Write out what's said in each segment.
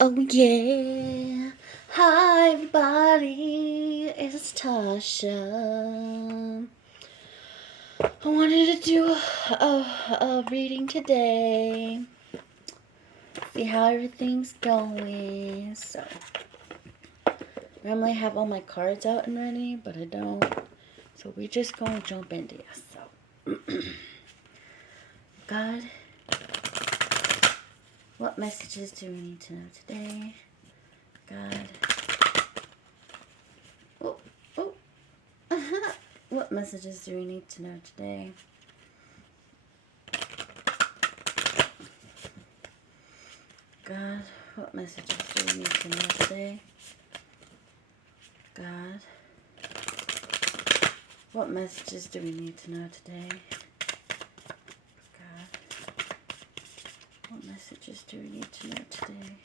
Oh yeah. Hi everybody. It's Tasha. I wanted to do a reading today. See how everything's going. So normally I have all my cards out and ready, but I don't. So we're just gonna jump into it. So God, what messages do we need to know today? God. Oh, oh. What messages do we need to know today? God, what messages do we need to know today? God, what messages do we need to know today? God, what messages do we need to know today?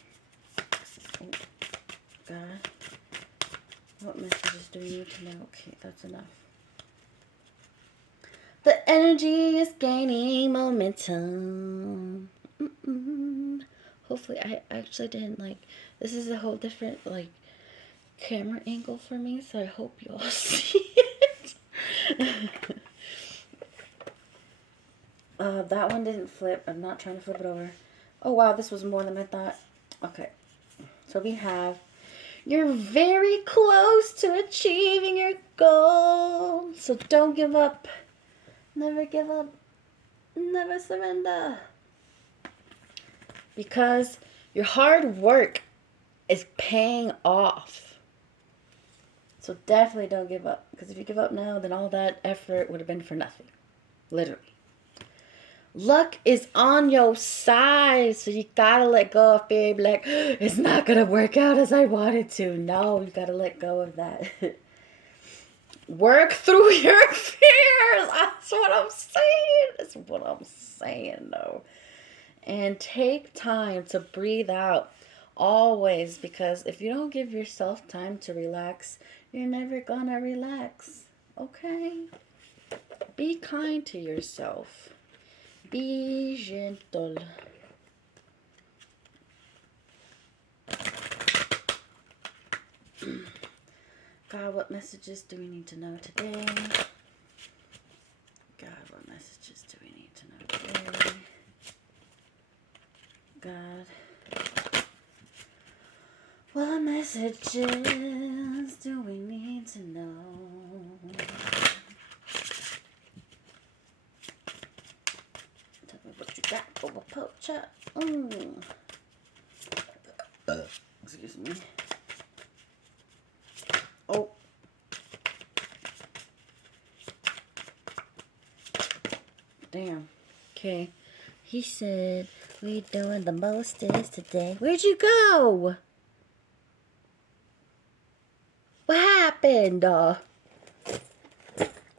Oh, God, what messages do we need to know? Okay, that's enough. The energy is gaining momentum. Hopefully, I actually didn't this is a whole different camera angle for me, so I hope you all see it. That one didn't flip. I'm not trying to flip it over. Oh wow, this was more than I thought. Okay, so we have, you're very close to achieving your goal, so don't give up. Never give up. Never surrender. Because your hard work is paying off. So definitely don't give up. Because if you give up now, then all that effort would have been for nothing. Literally. Luck is on your side, so you gotta let go of fear. Be like, it's not gonna work out as I wanted to. No, you gotta let go of that. Work through your fears. That's what I'm saying. That's what I'm saying, though. And take time to breathe out always, because if you don't give yourself time to relax, you're never gonna relax. Okay? Be kind to yourself. Be gentle. God, what messages do we need to know today? God, what messages do we need to know today? God, what messages do we need to know? Tell me what you got for a poacher. Excuse me. Oh. Damn. Okay. He said, we doing the most is today. Where'd you go? What happened?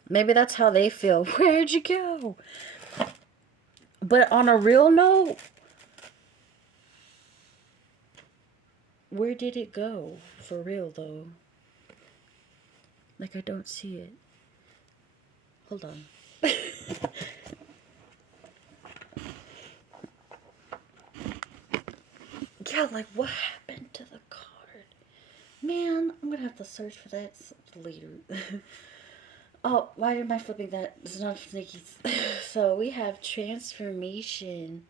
Maybe that's how they feel. Where'd you go? But on a real note, where did it go? For real, though. Like, I don't see it. Hold on. Yeah, like, what happened to the card? Man, I'm gonna have to search for that later. Oh, why am I flipping that? It's not sneakies. So, we have transformation.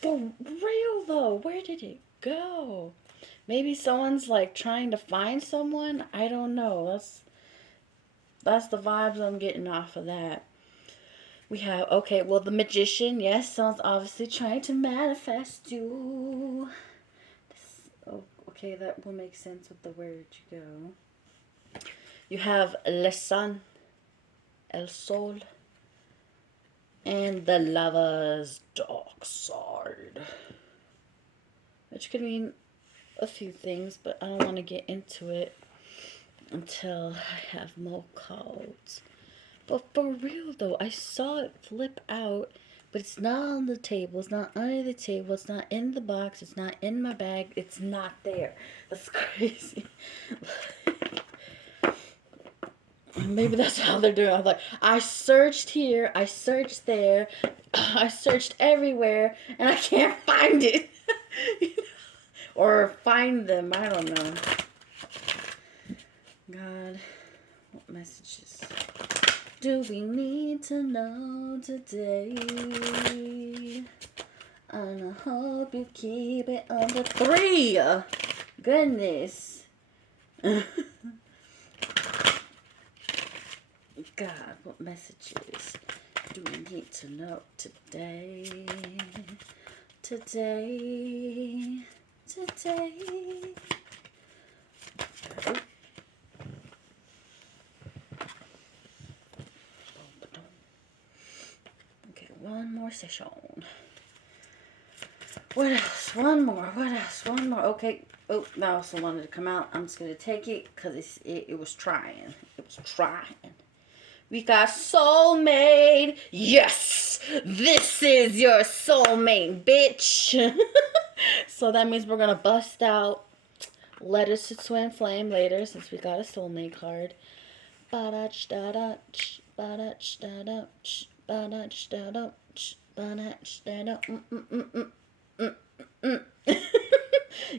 For real, though, where did it go? Maybe someone's, like, trying to find someone? I don't know. That's the vibes I'm getting off of that. We have, okay, well, the magician, yes, someone's obviously trying to manifest you. Oh, okay, that will make sense with the where you go. You have Le Sun, El Sol, and the Lover's Dark Side. Which could mean a few things, but I don't want to get into it until I have more cards. But for real though, I saw it flip out, but it's not on the table, it's not under the table, it's not in the box, it's not in my bag, it's not there. That's crazy. Maybe that's how they're doing. I'm like, I searched here, I searched there, I searched everywhere, and I can't find it. Or find them. I don't know. God, what messages do we need to know today? And I hope you keep it under 3. Goodness. God, what messages do we need to know today? Today. Okay, one more session. What else? One more. Okay. Oh, that also wanted to come out. I'm just going to take it because it was trying. We got soulmate. Yes! This is your soulmate, bitch. So that means we're going to bust out letters to twin flame later since we got a soulmate card.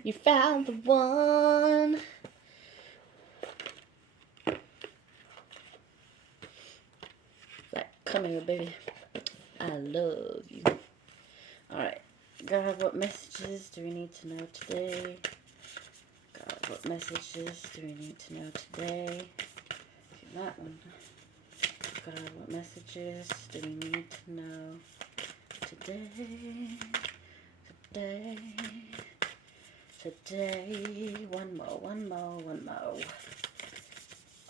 You found the one. Like, come here, baby. I love you. Alright. God, what messages do we need to know today? God, what messages do we need to know today? That one. God, what messages do we need to know today? One more.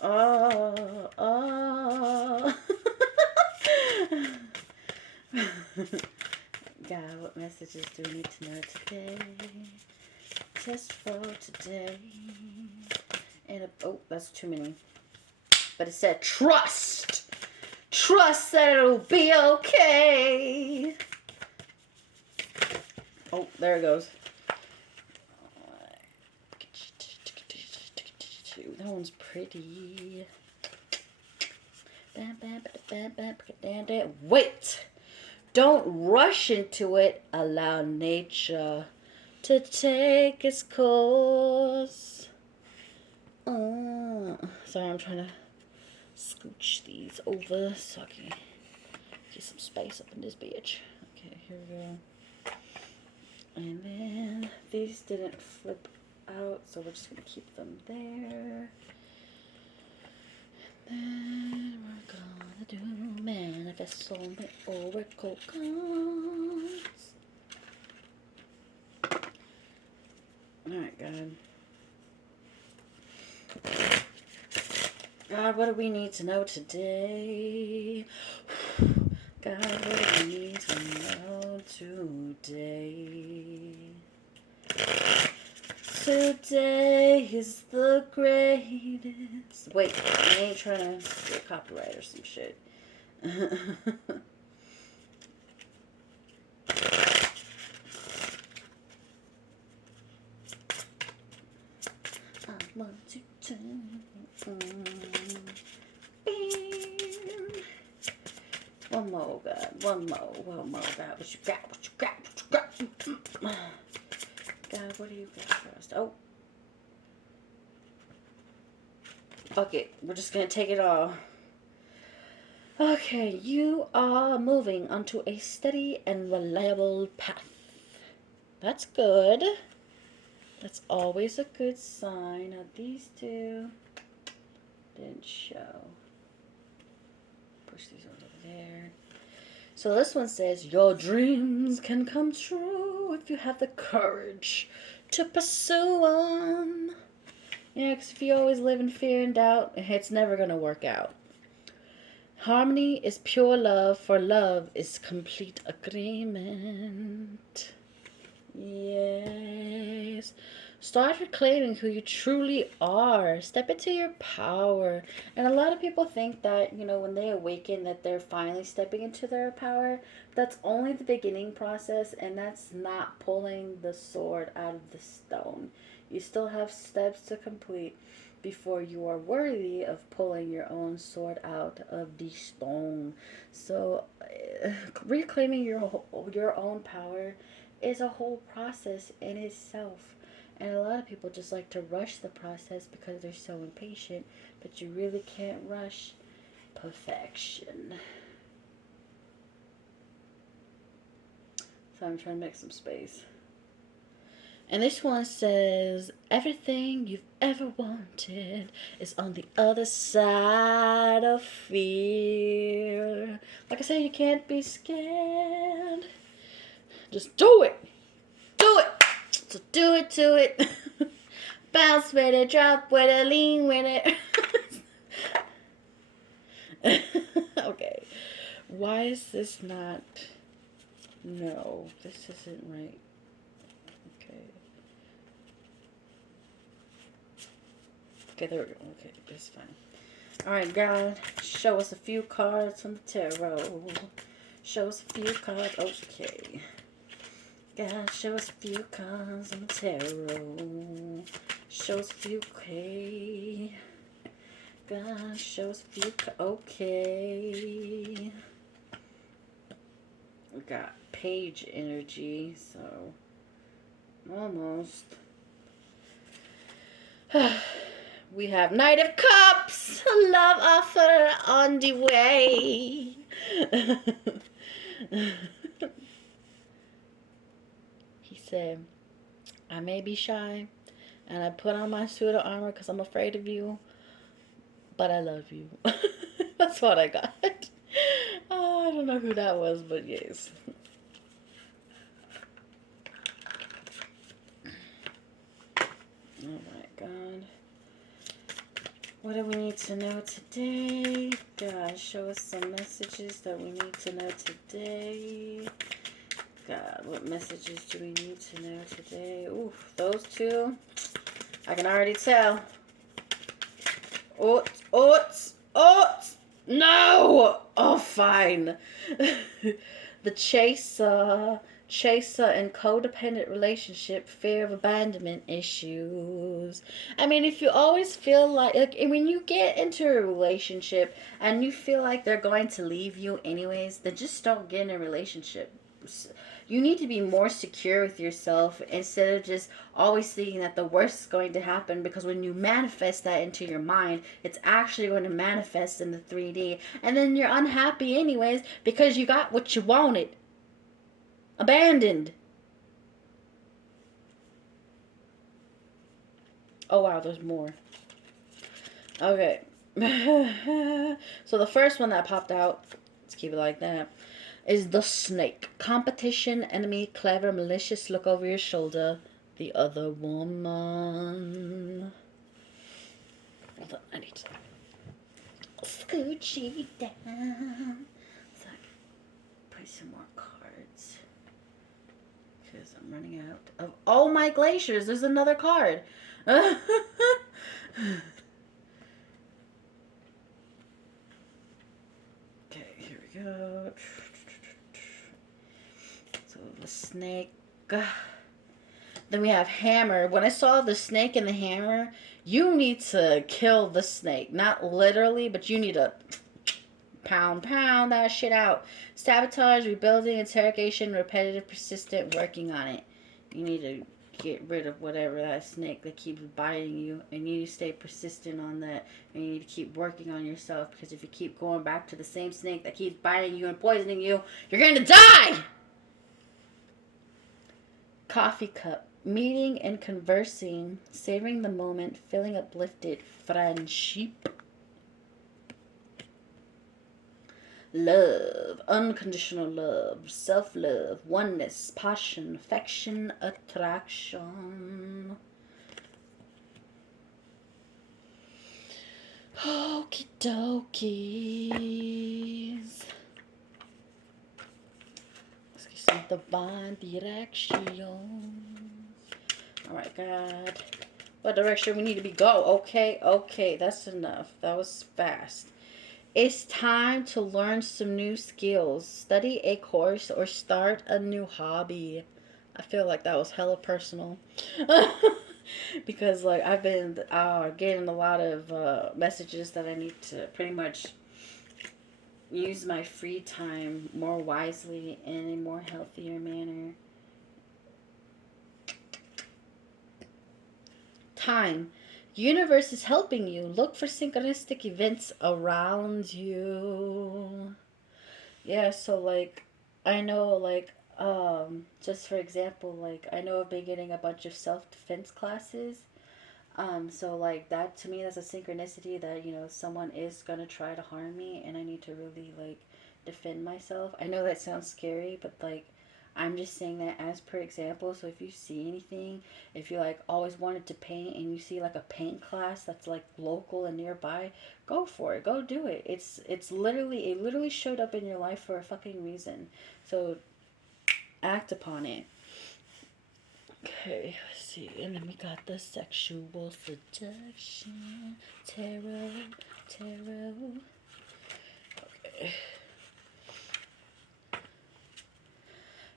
Oh. God, what messages do we need to know today? Just for today. And oh, that's too many. But it said trust. Trust that it'll be okay. Oh, there it goes. That one's pretty. Wait. Don't rush into it. Allow nature to take its course. Sorry, I'm trying to scooch these over so I can get some space up in this bitch. Okay, here we go. And then these didn't flip out, so we're just going to keep them there. And then we're going to do manifest soulmate oracle cards. Alright, God. God, what do we need to know today? God, what do we need to know today? Today is the greatest. Wait, I ain't trying to get copyright or some shit. I want to turn. One more, God. One more, God. What you got? God, what do you got for us? Oh. Fuck it. We're just gonna take it all. Okay, you are moving onto a steady and reliable path. That's good. That's always a good sign. Now these two didn't show. Push these ones over there. So this one says, your dreams can come true if you have the courage to pursue them. Yeah, because if you always live in fear and doubt, it's never going to work out. Harmony is pure love, for love is complete agreement. Yes. Start reclaiming who you truly are. Step into your power. And a lot of people think that, when they awaken, that they're finally stepping into their power. That's only the beginning process, and that's not pulling the sword out of the stone. You still have steps to complete. before you are worthy of pulling your own sword out of the stone. So, reclaiming your own power is a whole process in itself. And a lot of people just like to rush the process because they're so impatient, but you really can't rush perfection. So I'm trying to make some space. And this one says, everything you've ever wanted is on the other side of fear. Like I said, you can't be scared. Just do it. Do it. So do it to it. Bounce with it, drop with it, lean with it. Okay. Why is this not... No, this isn't right. Okay. Okay, there we go. Okay, it's fine. Alright, God, show us a few cards from the tarot. Show us a few cards. Okay. God, show us a few cards on the tarot. Show us a few. Okay. God, show us a few. Okay. We got page energy, so almost. We have Knight of Cups, love offer on the way. He said, I may be shy, and I put on my suit of armor because I'm afraid of you, but I love you. That's what I got. Oh, I don't know who that was, but yes. Oh my God. What do we need to know today? God, show us some messages that we need to know today. God, what messages do we need to know today? Ooh, those two. I can already tell. No! Oh, fine. The chaser and codependent relationship, fear of abandonment issues. I mean, if you always feel like when you get into a relationship and you feel like they're going to leave you anyways, then just don't get in a relationship. You need to be more secure with yourself instead of just always thinking that the worst is going to happen, because when you manifest that into your mind, it's actually going to manifest in the 3D, and then you're unhappy anyways because you got what you wanted. Abandoned. Oh wow, there's more. Okay. So the first one that popped out, let's keep it like that, is the snake. Competition, enemy, clever, malicious, look over your shoulder. The other woman. Hold on, I need to scooch you down so I can put some more cards, because I'm running out of all my glaciers. There's another card. Okay, here we go. So the snake. Then we have hammer. When I saw the snake and the hammer, you need to kill the snake. Not literally, but you need to pound that shit out. Sabotage, rebuilding, interrogation, repetitive, persistent, working on it. You need to get rid of whatever that snake that keeps biting you, and you need to stay persistent on that, and you need to keep working on yourself, because if you keep going back to the same snake that keeps biting you and poisoning you, you're going to die! Coffee cup. Meeting and conversing, savoring the moment, feeling uplifted, friendship. Love, unconditional love, self-love, oneness, passion, affection, attraction. Okie dokies. Let's get some divine direction. Alright, God. What direction we need to be go? Okay, that's enough. That was fast. It's time to learn some new skills, study a course, or start a new hobby. I feel like that was hella personal. because like I've been getting a lot of messages that I need to pretty much use my free time more wisely in a more healthier manner. Time. Universe is helping you. Look for synchronistic events around you. Yeah, so like I know like just for example, like I know I've been getting a bunch of self-defense classes. So like that to me that's a synchronicity that, you know, someone is gonna try to harm me and I need to really like defend myself. I know that sounds scary, but like I'm just saying that as per example. So if you see anything, if you like always wanted to paint and you see like a paint class that's like local and nearby, go for it. Go do it. It's literally it literally showed up in your life for a fucking reason. So act upon it. Okay, let's see. And then we got the sexual seduction. Tarot. Okay.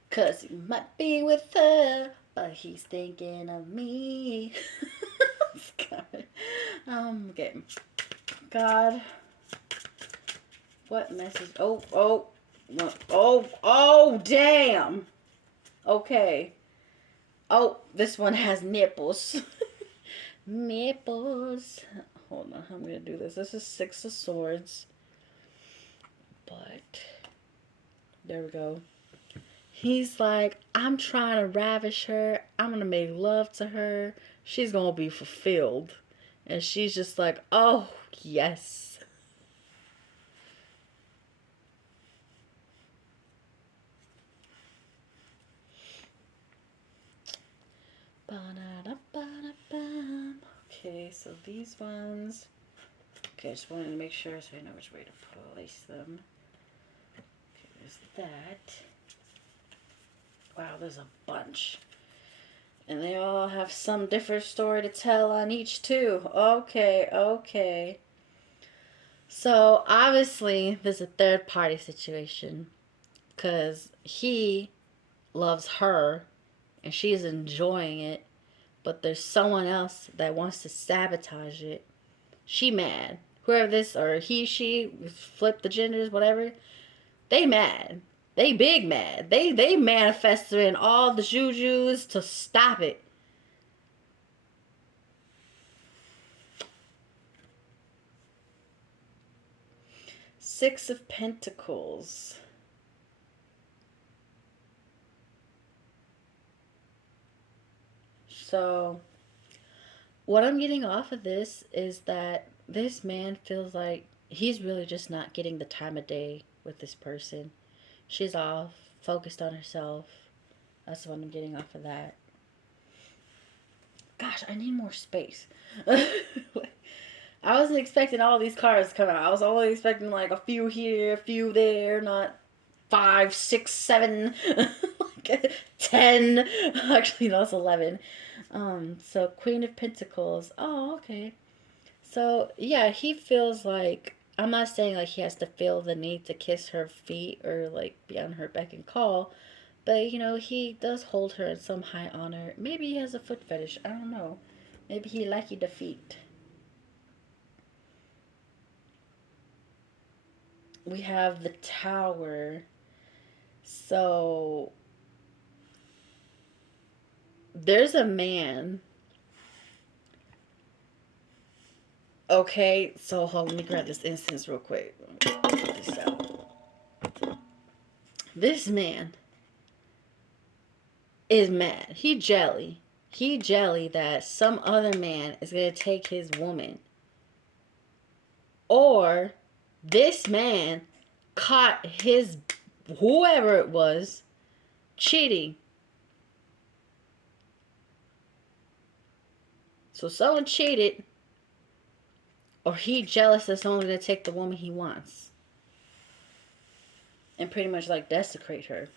Cause he might be with her, but he's thinking of me. God. Okay. God. What message? Oh, damn. Okay. Oh, this one has nipples. Nipples. Hold on, I'm gonna do this. This is Six of Swords. But, there we go. He's like, I'm trying to ravish her. I'm going to make love to her. She's going to be fulfilled. And she's just like, oh, yes. Okay, so these ones. Okay, I just wanted to make sure so I know which way to place them. Okay, there's that. Wow, there's a bunch. And they all have some different story to tell on each too. Okay. So obviously there's a third party situation because he loves her and she's enjoying it, but there's someone else that wants to sabotage it. She mad. Whoever this or he, she, flip the genders, whatever. They mad. They big mad. They manifesting all the jujus to stop it. Six of Pentacles. So, what I'm getting off of this is that this man feels like he's really just not getting the time of day with this person. She's all focused on herself. That's what I'm getting off of that. Gosh, I need more space. I wasn't expecting all these cards to come out. I was only expecting like a few here, a few there, not 5, 6, 7, like 10. Actually, no, it's 11. So Queen of Pentacles. Oh, okay. So yeah, he feels like I'm not saying like he has to feel the need to kiss her feet or like be on her beck and call, but you know he does hold her in some high honor. Maybe he has a foot fetish. I don't know. Maybe he likes the feet. We have the Tower. So there's a man. Okay, so hold on, let me grab this instance real quick. Put this out. This man is mad. He jelly. He jelly that some other man is gonna take his woman. Or this man caught his whoever it was cheating. So someone cheated, or he jealous that someone's gonna take the woman he wants. And pretty much like desecrate her.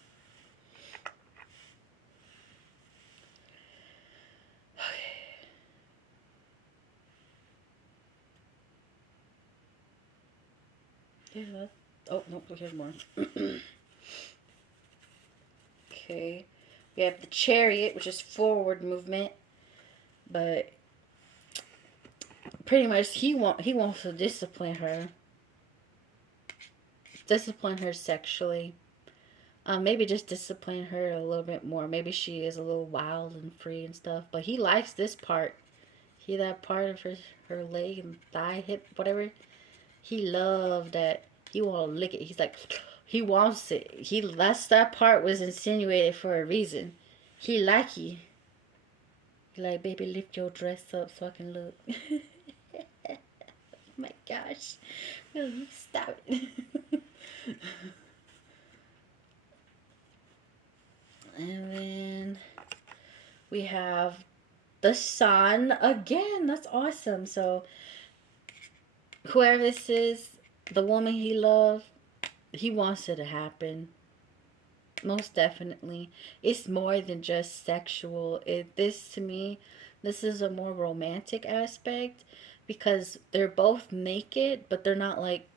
Okay. Oh, no, here's more. Okay. We have the Chariot, which is forward movement. But pretty much he wants to discipline her sexually. Maybe just discipline her a little bit more. Maybe she is a little wild and free and stuff. But he likes this part. That part of her leg and thigh, hip, whatever. He loved that. He want to lick it. He's like, he wants it. That part was insinuated for a reason. He like you. He like, baby, lift your dress up so I can look. Oh my gosh. No, stop it. And then we have the sun again. That's awesome. So whoever this is, the woman he loved, he wants it to happen. Most definitely. It's more than just sexual. This to me, this is a more romantic aspect because they're both naked, but they're not like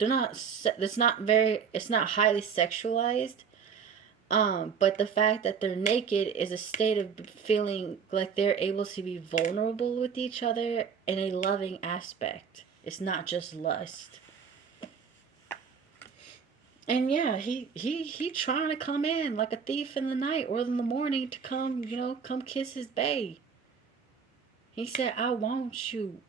it's not highly sexualized. But the fact that they're naked is a state of feeling like they're able to be vulnerable with each other in a loving aspect. It's not just lust. And yeah, he trying to come in like a thief in the night or in the morning to come, come kiss his bae. He said, I want you.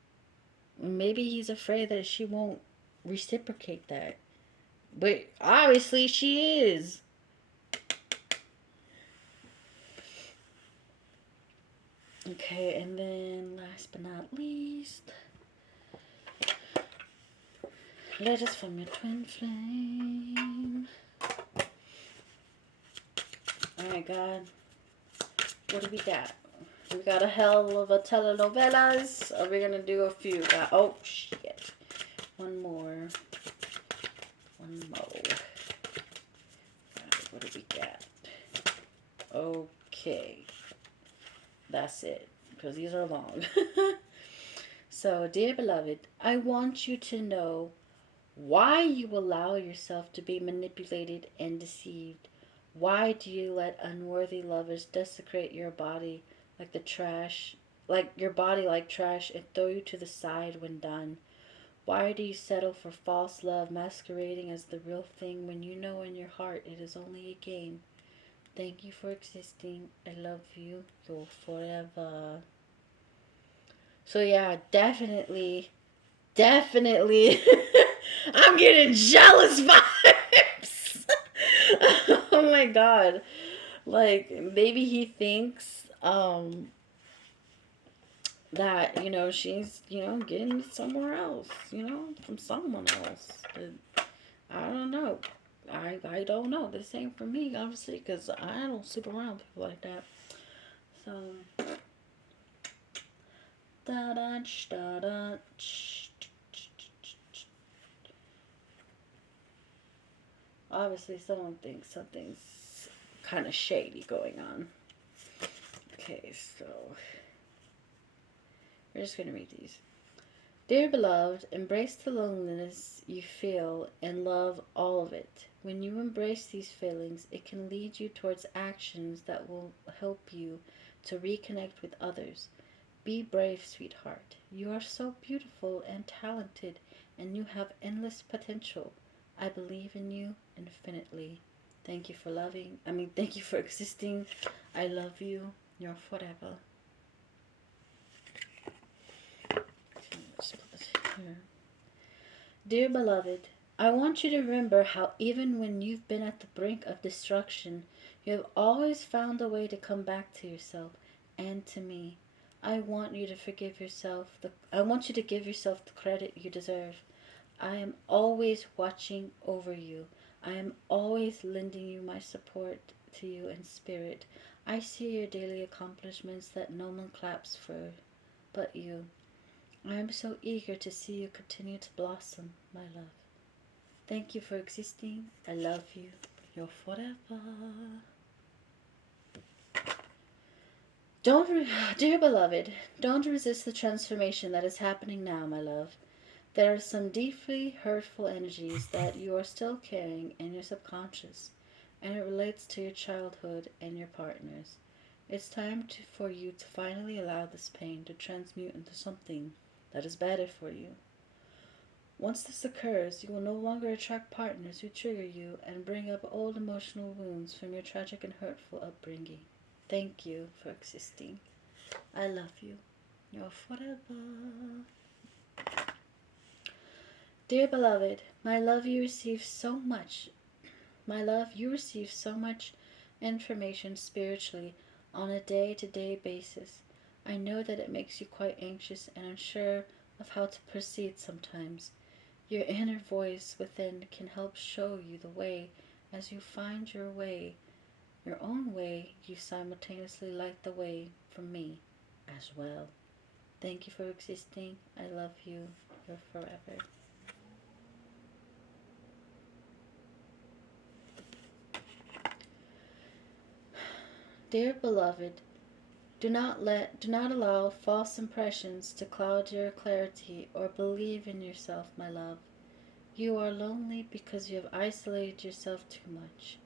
Maybe he's afraid that she won't reciprocate that. But obviously she is. Okay, and then last but not least, letters from your twin flame. Alright, God. What do we got? We got a hell of a telenovelas. Are we gonna do a few? Oh, shit. One more. Alright, what do we got? Okay. That's it. Because these are long. So, dear beloved, I want you to know why you allow yourself to be manipulated and deceived. Why do you let unworthy lovers desecrate your body like trash, and throw you to the side when done? Why do you settle for false love masquerading as the real thing when you know in your heart it is only a game? Thank you for existing. I love you. You'll forever. So yeah, definitely. I'm getting jealous vibes. Oh my god. Like maybe he thinks that, she's, getting somewhere else, from someone else. But I don't know. I don't know. This ain't for me, obviously, because I don't sleep around people like that. So obviously someone thinks something's kind of shady going on. Okay, so we're just gonna read these. Dear beloved, embrace the loneliness you feel and love all of it. When you embrace these feelings, it can lead you towards actions that will help you to reconnect with others. Be brave, sweetheart. You are so beautiful and talented, and you have endless potential. I believe in you infinitely. Thank you for existing. I love you. You're forever. Let's put this here. Dear beloved, I want you to remember how even when you've been at the brink of destruction, you have always found a way to come back to yourself and to me. I want you to give yourself the credit you deserve. I am always watching over you. I am always lending you my support to you in spirit. I see your daily accomplishments that no one claps for but you. I am so eager to see you continue to blossom, my love. Thank you for existing. I love you. You're forever. Dear beloved, don't resist the transformation that is happening now, my love. There are some deeply hurtful energies that you are still carrying in your subconscious, and it relates to your childhood and your partners. It's time for you to finally allow this pain to transmute into something that is better for you. Once this occurs, you will no longer attract partners who trigger you and bring up old emotional wounds from your tragic and hurtful upbringing. Thank you for existing. I love you. You're forever. Dear beloved, my love, you receive so much. My love, you receive so much information spiritually on a day-to-day basis. I know that it makes you quite anxious and unsure of how to proceed sometimes. Your inner voice within can help show you the way. As you find your way, your own way, you simultaneously light the way for me as well. Thank you for existing. I love you. You're forever. Dear beloved, do not allow false impressions to cloud your clarity or believe in yourself, my love. You are lonely because you have isolated yourself too much.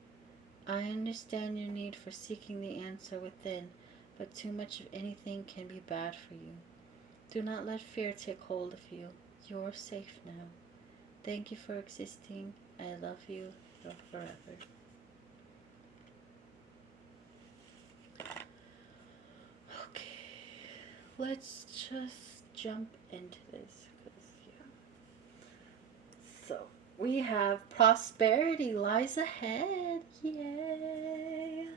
I understand your need for seeking the answer within, but too much of anything can be bad for you. Do not let fear take hold of you. You're safe now. Thank you for existing. I love you. You're forever. Let's just jump into this. So, we have prosperity lies ahead. Yay.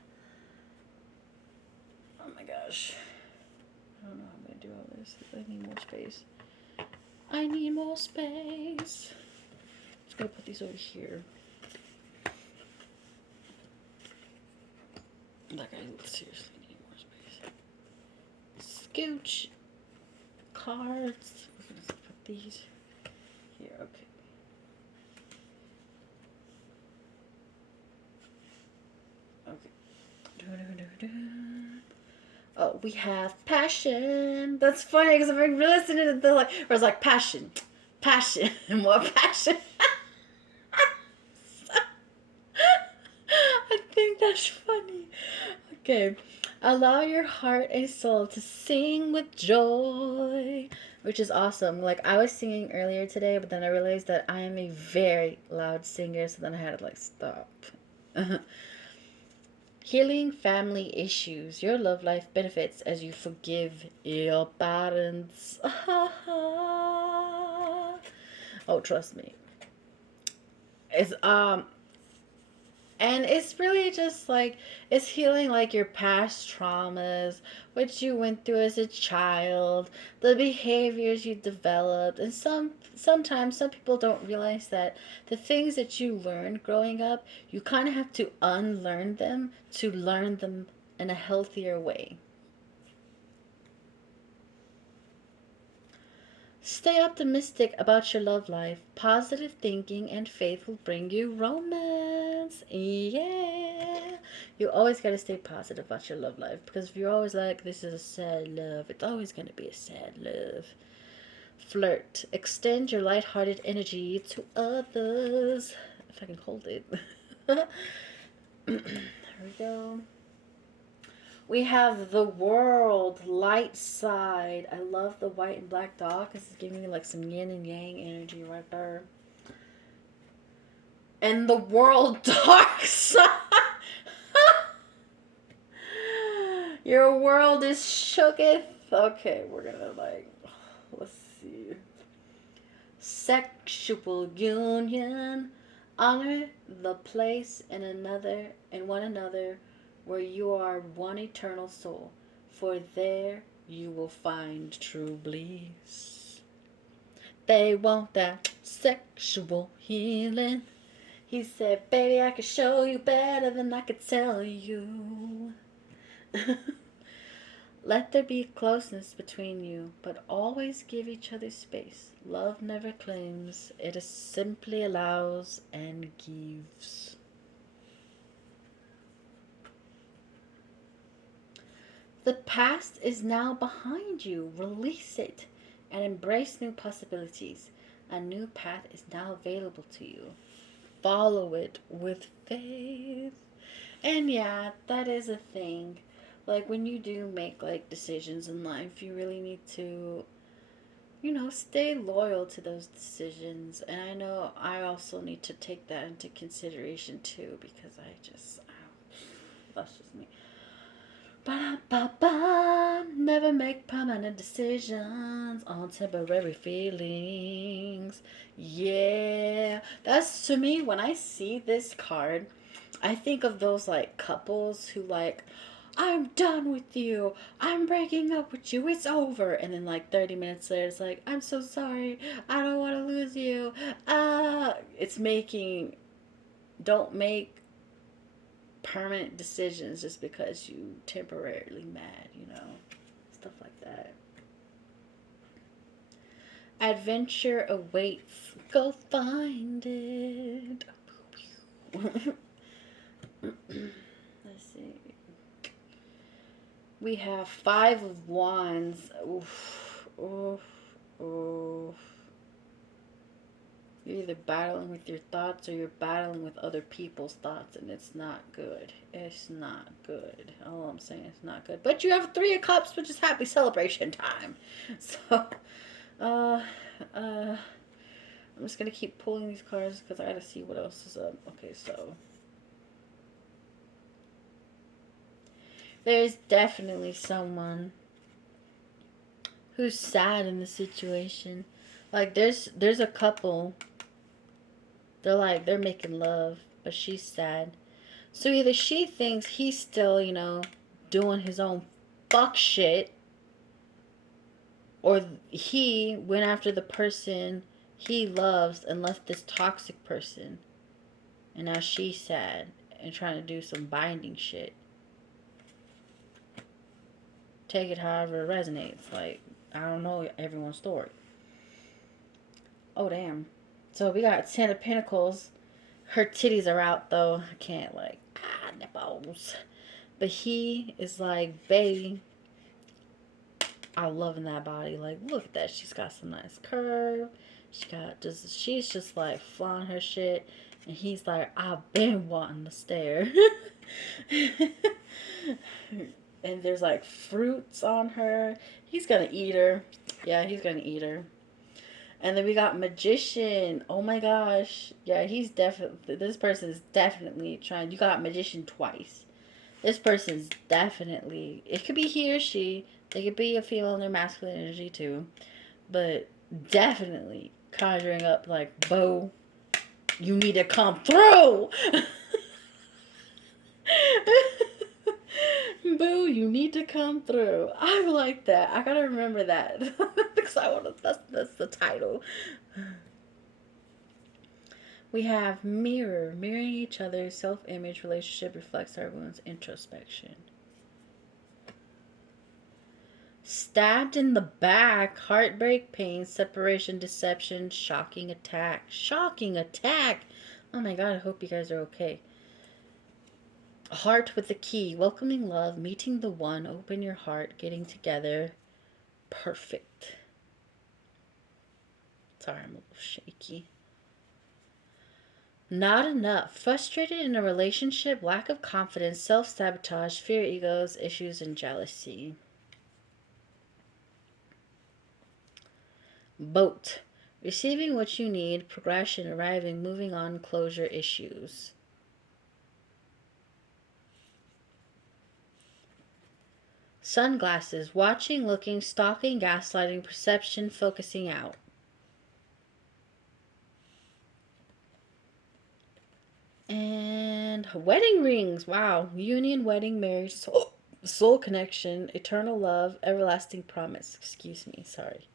Oh my gosh. I don't know how I'm going to do all this. I need more space. I need more space. I'm just going to put these over here. Like, I seriously need more space. Scooch. Cards. We're going to put these here. Okay. Okay. Oh, we have passion. That's funny because if I listen to the like, where it's like passion, and more passion. I think that's funny. Okay. Allow your heart and soul to sing with joy, which is awesome. Like, I was singing earlier today, but then I realized that I am a very loud singer, so then I had to, like, stop. Healing family issues. Your love life benefits as you forgive your parents. Oh, trust me. It's and it's really just like, it's healing like your past traumas, what you went through as a child, the behaviors you developed. And sometimes some people don't realize that the things that you learned growing up, you kind of have to unlearn them to learn them in a healthier way. Stay optimistic about your love life. Positive thinking and faith will bring you romance. Yeah. You always got to stay positive about your love life, because if you're always like, this is a sad love, it's always going to be a sad love. Flirt. Extend your lighthearted energy to others. If I can hold it. There we go. We have the world, light side. I love the white and black dog because it's giving me like some yin and yang energy right there. And the world, dark side. Your world is shooketh. Okay, we're gonna like, let's see. Sexual union. Honor the place in one another where you are one eternal soul, for there you will find true bliss. They want that sexual healing. He said, baby, I can show you better than I could tell you. Let there be closeness between you, but always give each other space. Love never claims, it simply allows and gives. The past is now behind you. Release it and embrace new possibilities. A new path is now available to you. Follow it with faith. And yeah, that is a thing. Like, when you do make, like, decisions in life, you really need to, you know, stay loyal to those decisions. And I know I also need to take that into consideration, too, because that's just me. Ba-da-ba-ba. Never make permanent decisions on temporary feelings. Yeah. That's, to me, when I see this card, I think of those, like, couples who, like, I'm done with you. I'm breaking up with you. It's over. And then, like, 30 minutes later, it's like, I'm so sorry. I don't want to lose you. It's making, don't make permanent decisions just because you temporarily mad, you know, stuff like that. Adventure awaits. Go find it. Let's see. We have 5 of Wands. Oof, oof, oof. You're either battling with your thoughts or you're battling with other people's thoughts, and it's not good. It's not good. All I'm saying is not good. But you have 3 of Cups, which is happy celebration time. So, uh, I'm just gonna keep pulling these cards because I gotta see what else is up. Okay, so there's definitely someone who's sad in the situation. Like, there's a couple. They're making love, but she's sad. So either she thinks he's still, you know, doing his own fuck shit, or he went after the person he loves and left this toxic person, and now she's sad and trying to do some binding shit. Take it however it resonates. Like, I don't know everyone's story. Oh, damn. So we got 10 of Pentacles. Her titties are out, though. I can't, like, nipples. But he is like, baby, I'm loving that body. Like, look at that. She's got some nice curve. She's just like flying her shit. And he's like, I've been wanting to stare. And there's like fruits on her. He's gonna eat her. Yeah, he's gonna eat her. And then we got Magician. Oh my gosh. Yeah, this person is definitely trying. You got Magician twice. This person's definitely, it could be he or she. They could be a female in their masculine energy too. But definitely conjuring up like, Bo, you need to come through. Boo, you need to come through. I like that. I gotta remember that. Because that's the title. We have mirror. Mirroring each other. Self-image. Relationship reflects our wounds. Introspection. Stabbed in the back. Heartbreak, pain, separation, deception, shocking attack. Shocking attack! Oh my god, I hope you guys are okay. Heart with the key. Welcoming love. Meeting the one. Open your heart. Getting together. Perfect. Sorry, I'm a little shaky. Not enough. Frustrated in a relationship. Lack of confidence. Self-sabotage. Fear, egos, issues, and jealousy. Boat. Receiving what you need. Progression. Arriving. Moving on. Closure. Issues. Sunglasses. Watching, looking, stalking, gaslighting, perception, focusing out. And wedding rings. Wow. Union, wedding, marriage, soul connection, eternal love, everlasting promise. Excuse me. Sorry.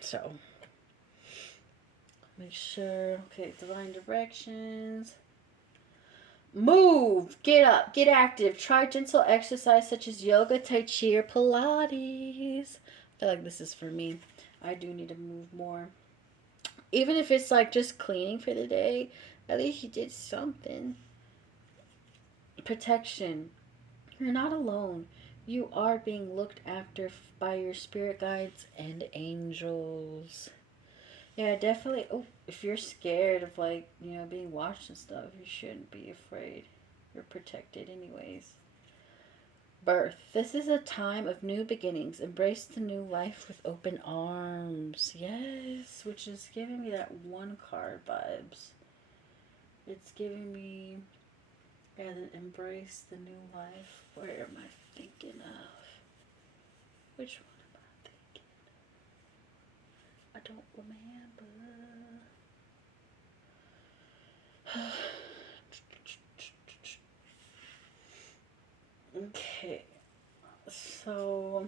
So, make sure. Okay, divine directions. Move. Get up. Get active. Try gentle exercise such as yoga, tai chi, or Pilates. I feel like this is for me. I do need to move more. Even if it's like just cleaning for the day, at least you did something. Protection. You're not alone. You are being looked after by your spirit guides and angels. Yeah, definitely. Oh, if you're scared of, like, you know, being watched and stuff, you shouldn't be afraid. You're protected anyways. Birth. This is a time of new beginnings. Embrace the new life with open arms. Yes, which is giving me that one card vibes. It's giving me, yeah, the embrace the new life. Where am I thinking of? Which one am I thinking? I don't remember. Okay, so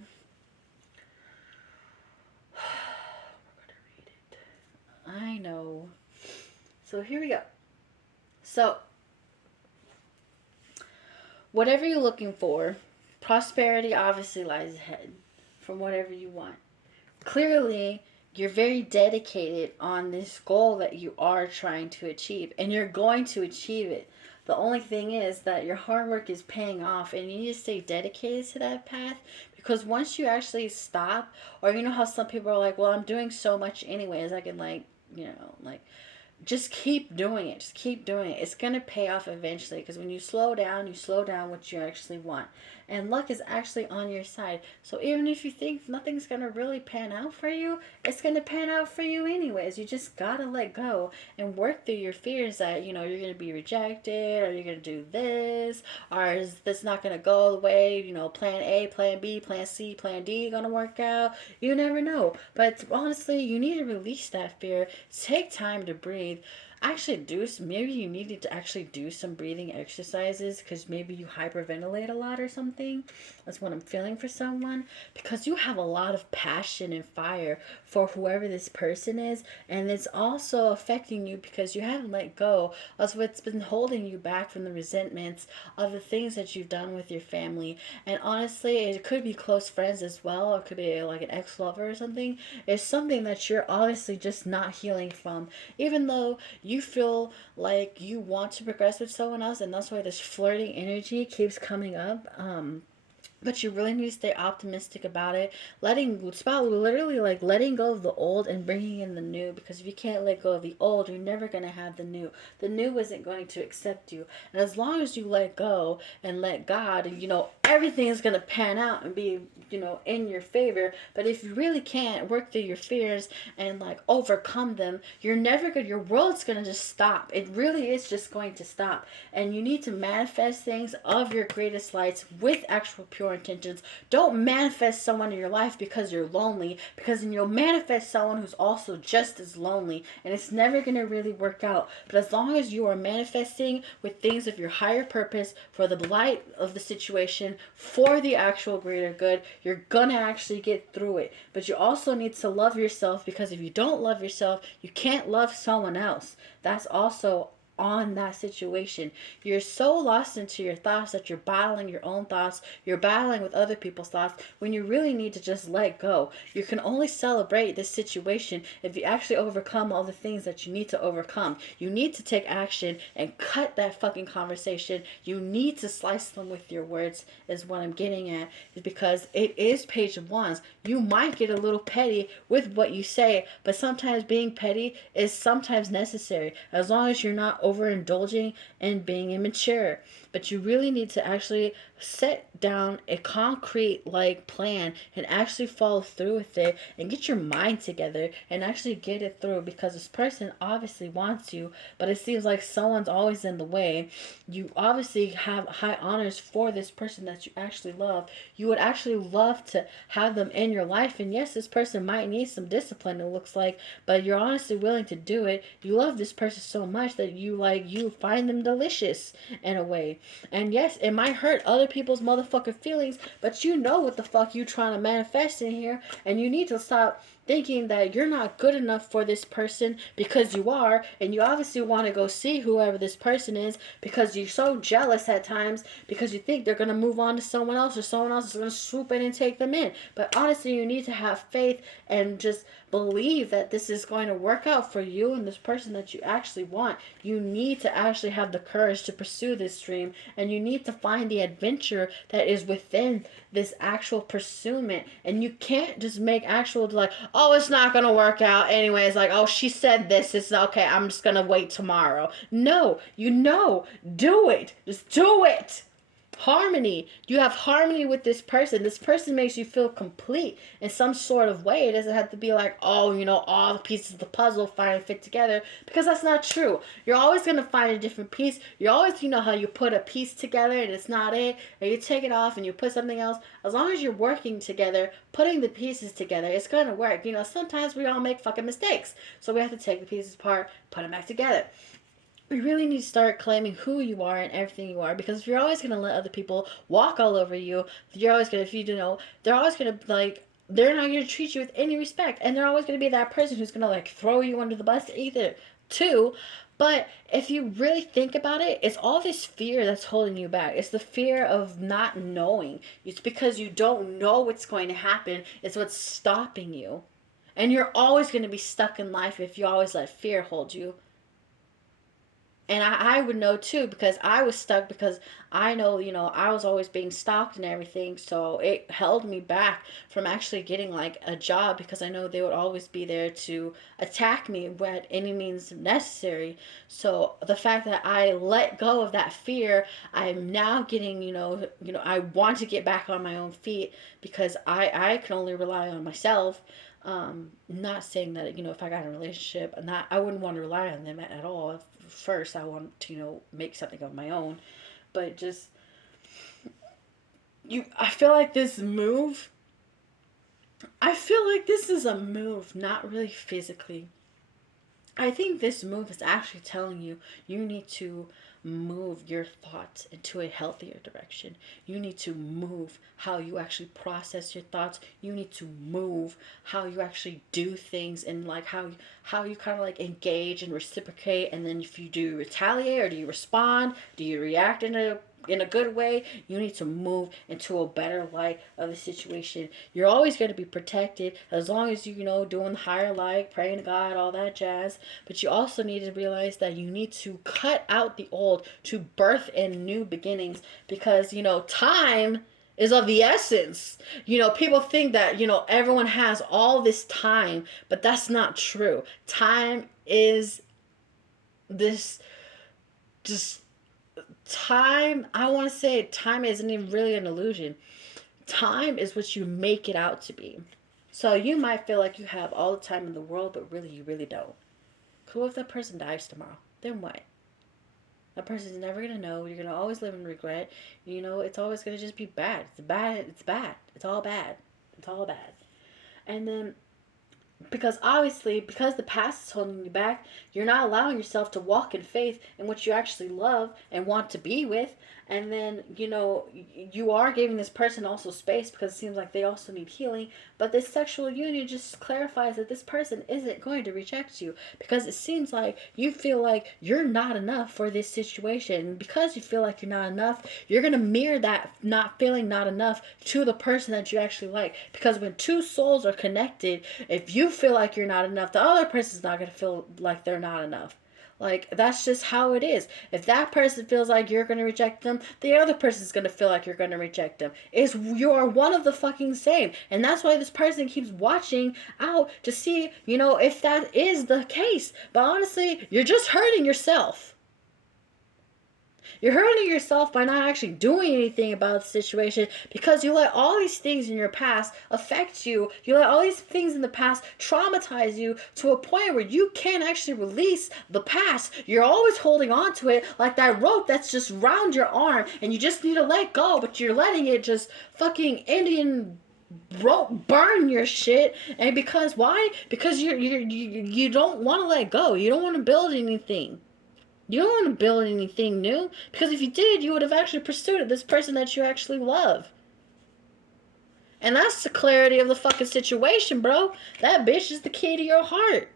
we're gonna read it. I know. So here we go. So, whatever you're looking for, prosperity obviously lies ahead from whatever you want. Clearly, you're very dedicated on this goal that you are trying to achieve, and you're going to achieve it. The only thing is that your hard work is paying off, and you need to stay dedicated to that path, because once you actually stop, or you know how some people are like, well, I'm doing so much anyways, I can, like, just keep doing it. Just keep doing it. It's going to pay off eventually, because when you slow down what you actually want. And luck is actually on your side. So even if you think nothing's going to really pan out for you, it's going to pan out for you anyways. You just got to let go and work through your fears that, you're going to be rejected, or you're going to do this, or is this not going to go the way, plan A, plan B, plan C, plan D going to work out. You never know. But honestly, you need to release that fear. Take time to breathe. Actually, maybe you needed to actually do some breathing exercises, because maybe you hyperventilate a lot or something. That's what I'm feeling for someone, because you have a lot of passion and fire for whoever this person is, and it's also affecting you because you haven't let go of what's been holding you back from the resentments of the things that you've done with your family. And honestly, it could be close friends as well, or it could be like an ex-lover or something. It's something that you're obviously just not healing from, even though you feel like you want to progress with someone else, and that's why this flirting energy keeps coming up. But you really need to stay optimistic about it. It's about literally like letting go of the old and bringing in the new. Because if you can't let go of the old, you're never going to have the new. The new isn't going to accept you. And as long as you let go and let God, everything is going to pan out and be, in your favor. But if you really can't work through your fears and like overcome them, you're never going to, your world's going to just stop. It really is just going to stop. And you need to manifest things of your greatest lights with actual pure intentions. Don't manifest someone in your life because you're lonely, because then you'll manifest someone who's also just as lonely, and it's never going to really work out. But as long as you are manifesting with things of your higher purpose, for the light of the situation, for the actual greater good, you're gonna actually get through it. But you also need to love yourself, because if you don't love yourself, you can't love someone else. That's also on that situation. You're so lost into your thoughts that you're battling your own thoughts. You're battling with other people's thoughts when you really need to just let go. You can only celebrate this situation if you actually overcome all the things that you need to overcome. You need to take action and cut that fucking conversation. You need to slice them with your words, is what I'm getting at. Is because it is page of wands. You might get a little petty with what you say, but sometimes being petty is sometimes necessary, as long as you're not overindulging and being immature. But you really need to actually set down a concrete plan and actually follow through with it, and get your mind together and actually get it through, because this person obviously wants you, but it seems like someone's always in the way. You obviously have high honors for this person that you actually love. You would actually love to have them in your life, and yes, this person might need some discipline, it looks like, but you're honestly willing to do it. You love this person so much that you find them delicious in a way. And yes, it might hurt other people's motherfucking feelings, but you know what the fuck you trying to manifest in here, and you need to stop thinking that you're not good enough for this person, because you are. And you obviously want to go see whoever this person is, because you're so jealous at times, because you think they're going to move on to someone else, or someone else is going to swoop in and take them in. But honestly, you need to have faith and just believe that this is going to work out for you and this person that you actually want. You need to actually have the courage to pursue this dream, and you need to find the adventure that is within this actual pursuit. And you can't just make actual oh, it's not gonna work out anyways, oh, she said this, it's okay, I'm just gonna wait tomorrow. No, do it. Just do it. Harmony. You have harmony with this person. This person makes you feel complete in some sort of way. It doesn't have to be like, oh, all the pieces of the puzzle finally fit together, because that's not true. You're always going to find a different piece. You're always, how you put a piece together and it's not it, and you take it off and you put something else. As long as you're working together, putting the pieces together, it's going to work. Sometimes we all make fucking mistakes. So we have to take the pieces apart, put them back together. We really need to start claiming who you are and everything you are, because if you're always going to let other people walk all over you, you're always going to, they're always going to, they're not going to treat you with any respect, and they're always going to be that person who's going to, throw you under the bus either, too. But if you really think about it, it's all this fear that's holding you back. It's the fear of not knowing. It's because you don't know what's going to happen. It's what's stopping you. And you're always going to be stuck in life if you always let fear hold you. And I would know too, because I was stuck, because I know, I was always being stalked and everything. So it held me back from actually getting a job, because I know they would always be there to attack me at any means necessary. So the fact that I let go of that fear, I'm now getting, I want to get back on my own feet, because I can only rely on myself. Not saying that, if I got in a relationship, I wouldn't want to rely on them at all. First, I want to, make something of my own. But just, I feel like this move, is a move, not really physically. I think this move is actually telling you, you need to move your thoughts into a healthier direction. You need to move how you actually process your thoughts. You need to move how you actually do things, and how you kind of engage and reciprocate. And then if you do retaliate, or do you respond, do you react in a good way, you need to move into a better light of the situation. You're always going to be protected as long as doing the higher light, praying to God, all that jazz. But you also need to realize that you need to cut out the old to birth in new beginnings, because time is of the essence. People think that everyone has all this time, but that's not true. Time is this just time. I want to say time isn't even really an illusion. Time is what you make it out to be. So you might feel like you have all the time in the world, but really you really don't. What if that person dies tomorrow? Then what? That person's never going to know. You're going to always live in regret. It's always going to just be bad. It's bad. It's bad. It's all bad. It's all bad. And then, because the past is holding you back, you're not allowing yourself to walk in faith in what you actually love and want to be with. And then, you are giving this person also space, because it seems like they also need healing. But this sexual union just clarifies that this person isn't going to reject you, because it seems like you feel like you're not enough for this situation. And because you feel like you're not enough, you're going to mirror that not feeling not enough to the person that you actually like. Because when two souls are connected, if you feel like you're not enough, the other person's not going to feel like they're not enough. That's just how it is. If that person feels like you're going to reject them, the other person's going to feel like you're going to reject them. You are one of the fucking same. And that's why this person keeps watching out to see, if that is the case. But honestly, you're just hurting yourself. You're hurting yourself by not actually doing anything about the situation, because you let all these things in your past affect you. You let all these things in the past traumatize you to a point where you can't actually release the past. You're always holding on to it like that rope that's just round your arm, and you just need to let go, but you're letting it just fucking Indian rope burn your shit. And because why? Because you don't want to let go. You don't want to build anything. You don't want to build anything new, because if you did, you would have actually pursued this person that you actually love. And that's the clarity of the fucking situation, bro. That bitch is the key to your heart.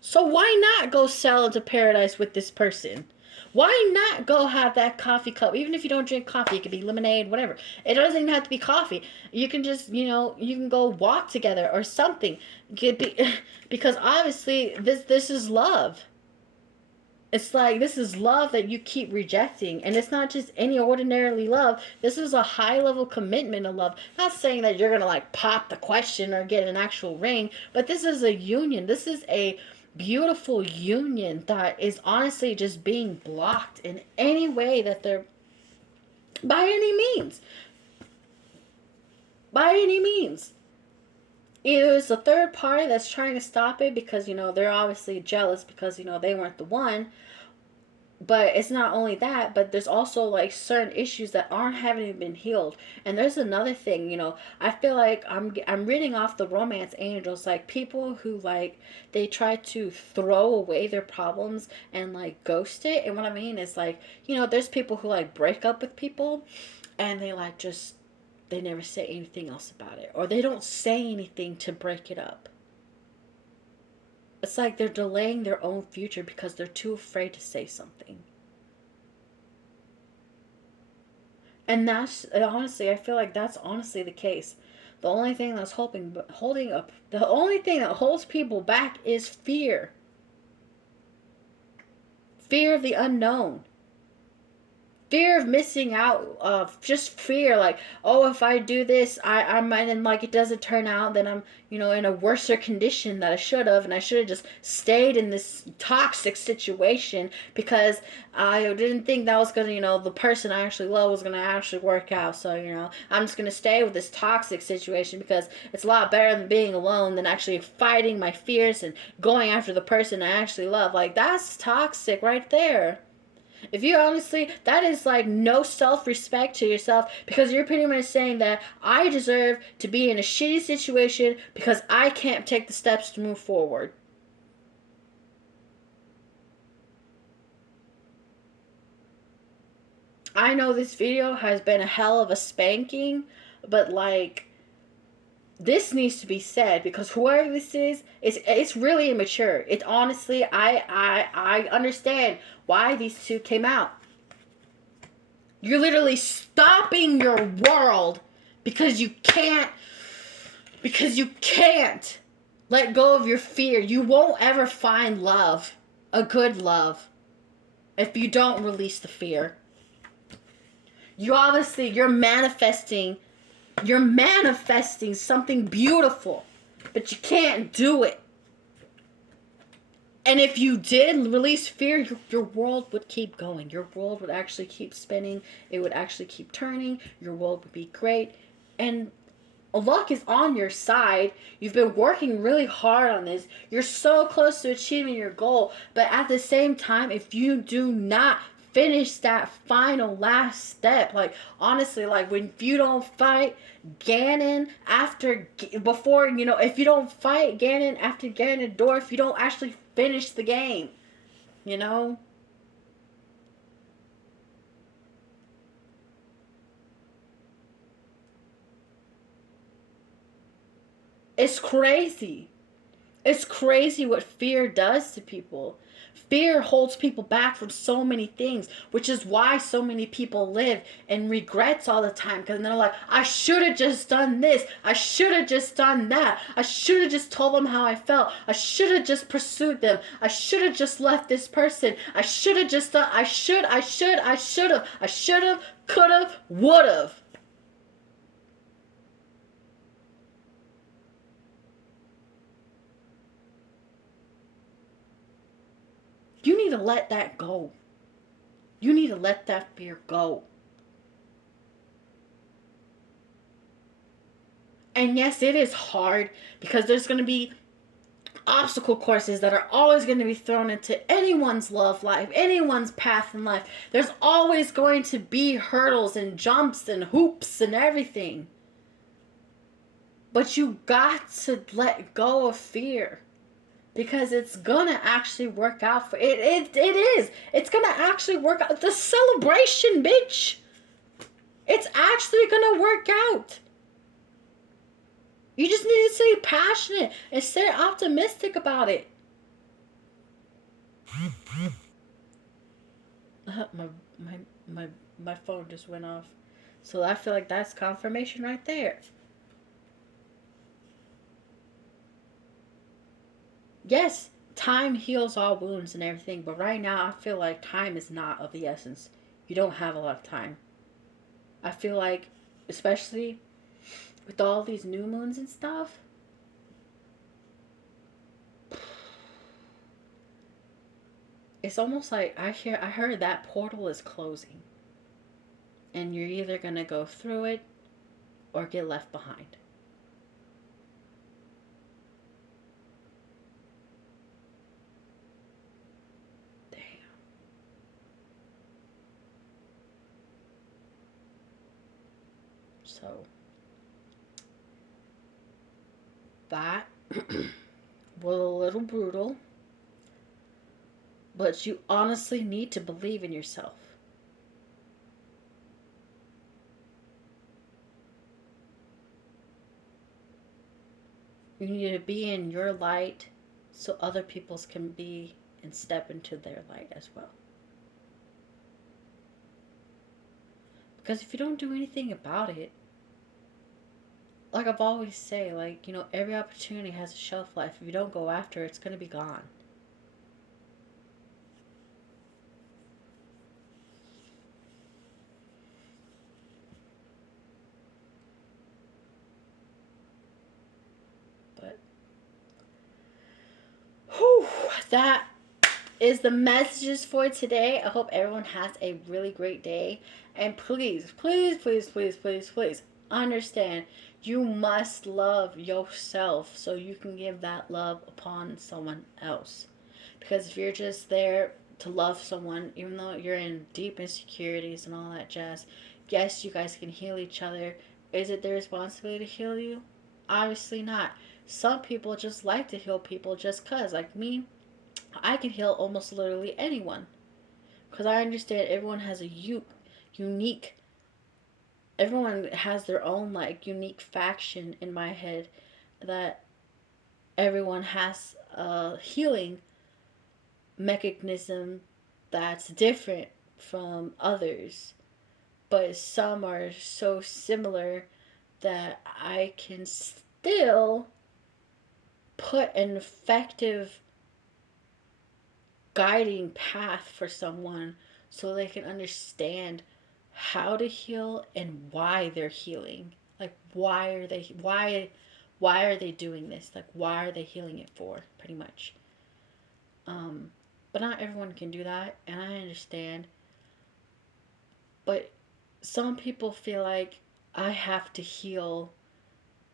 So why not go sell into paradise with this person? Why not go have that coffee cup? Even if you don't drink coffee, it could be lemonade, whatever. It doesn't even have to be coffee. You can just, you can go walk together or something. Because obviously this is love. It's this is love that you keep rejecting. And it's not just any ordinarily love. This is a high level commitment of love. Not saying that you're going to pop the question or get an actual ring. But this is a union. This is a beautiful union that is honestly just being blocked in any way that they're By any means. By any means. Either it's a third party that's trying to stop it because, they're obviously jealous because, they weren't the one. But it's not only that, but there's also like certain issues that aren't having been healed. And there's another thing, I feel like I'm reading off the romance angels, like people who like they try to throw away their problems and like ghost it. And what I mean is like, there's people who like break up with people and they like just they never say anything else about it, or they don't say anything to break it up. It's like they're delaying their own future because they're too afraid to say something. And that's honestly, I feel like that's honestly the case. The only thing that's holding up, the only thing that holds people back is fear. Fear of the unknown. Fear of missing out, of just fear, like, oh, if I do this, I might, and like it doesn't turn out, then I'm, in a worser condition that I should have, and I should have just stayed in this toxic situation because I didn't think that was gonna, the person I actually love was gonna actually work out. So, I'm just gonna stay with this toxic situation because it's a lot better than being alone than actually fighting my fears and going after the person I actually love. Like, that's toxic right there. If you honestly, that is like no self-respect to yourself, because you're pretty much saying that I deserve to be in a shitty situation because I can't take the steps to move forward. I know this video has been a hell of a spanking, but like, this needs to be said because whoever this is, it's really immature. It honestly, I understand why these two came out. You're literally stopping your world because you can't let go of your fear. You won't ever find love, a good love, if you don't release the fear. You're manifesting something beautiful, but you can't do it. And if you did release fear, your world would keep going. Your world would actually keep spinning. It would actually keep turning. Your world would be great. And luck is on your side. You've been working really hard on this. You're so close to achieving your goal. But at the same time, if you do not finish that final last step, like honestly, like when you don't fight Ganon if you don't fight Ganon after Ganondorf, you don't actually finish the game, you know? It's crazy. It's crazy what fear does to people. Fear holds people back from so many things, which is why so many people live in regrets all the time. Because they're like, I should have just done this. I should have just done that. I should have just told them how I felt. I should have just pursued them. I should have just left this person. I should have just done, I should have, could have, would have. You need to let that go. You need to let that fear go. And yes, it is hard because there's going to be obstacle courses that are always going to be thrown into anyone's love life, anyone's path in life. There's always going to be hurdles and jumps and hoops and everything. But you got to let go of fear. Because it's gonna actually work out for it. It is. It's gonna actually work out. The celebration, bitch. It's actually gonna work out. You just need to stay passionate and stay optimistic about it. My phone just went off. So I feel like that's confirmation right there. Yes, time heals all wounds and everything, but right now I feel like time is not of the essence. You don't have a lot of time. I feel like, especially with all these new moons and stuff, it's almost like I heard that portal is closing. And you're either going to go through it or get left behind. Damn. So, that was a little brutal, but you honestly need to believe in yourself. You need to be in your light so other people's can be and step into their light as well. Because if you don't do anything about it, like I've always say, like, every opportunity has a shelf life. If you don't go after it, it's going to be gone. But, whew, that is the messages for today. I hope everyone has a really great day. And please, please, please, please, please, please understand, you must love yourself so you can give that love upon someone else. Because if you're just there to love someone, even though you're in deep insecurities and all that jazz, yes, you guys can heal each other. Is it their responsibility to heal you? Obviously not. Some people just like to heal people just because. Like me, I can heal almost literally anyone. Because I understand everyone has a unique, everyone has their own, like, unique faction in my head that everyone has a healing mechanism that's different from others. But some are so similar that I can still put an effective guiding path for someone so they can understand how to heal and why they're healing. Like, why are they doing this? Like, why are they healing it for, pretty much. But not everyone can do that, and I understand. But some people feel like I have to heal.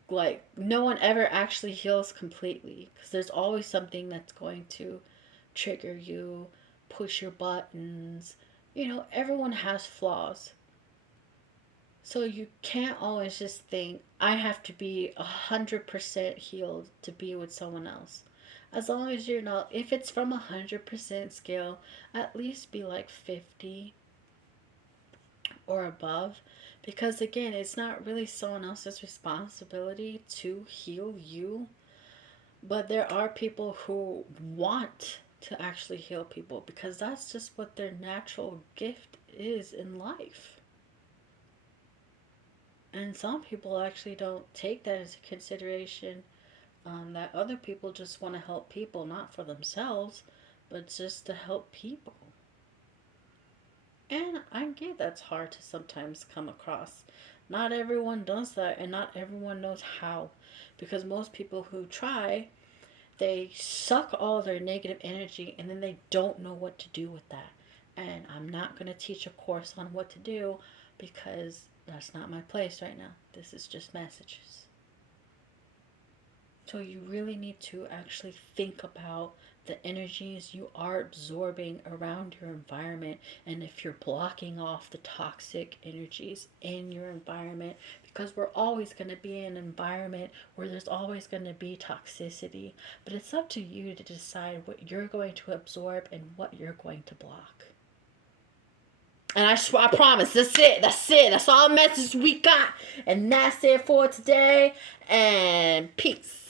Like, no one ever actually heals completely, because there's always something that's going to trigger you, push your buttons. Everyone has flaws. So you can't always just think, I have to be 100% healed to be with someone else. As long as you're not, if it's from 100% scale, at least be like 50 or above. Because again, it's not really someone else's responsibility to heal you. But there are people who want to actually heal people because that's just what their natural gift is in life. And some people actually don't take that into consideration, that other people just want to help people, not for themselves, but just to help people. And I get that's hard to sometimes come across. Not everyone does that, and not everyone knows how. Because most people who try, they suck all their negative energy and then they don't know what to do with that. And I'm not going to teach a course on what to do because that's not my place right now. This is just messages. So you really need to actually think about the energies you are absorbing around your environment, and if you're blocking off the toxic energies in your environment, because we're always going to be in an environment where there's always going to be toxicity, but it's up to you to decide what you're going to absorb and what you're going to block. And I promise, that's it. That's all the messages we got. And that's it for today. And peace.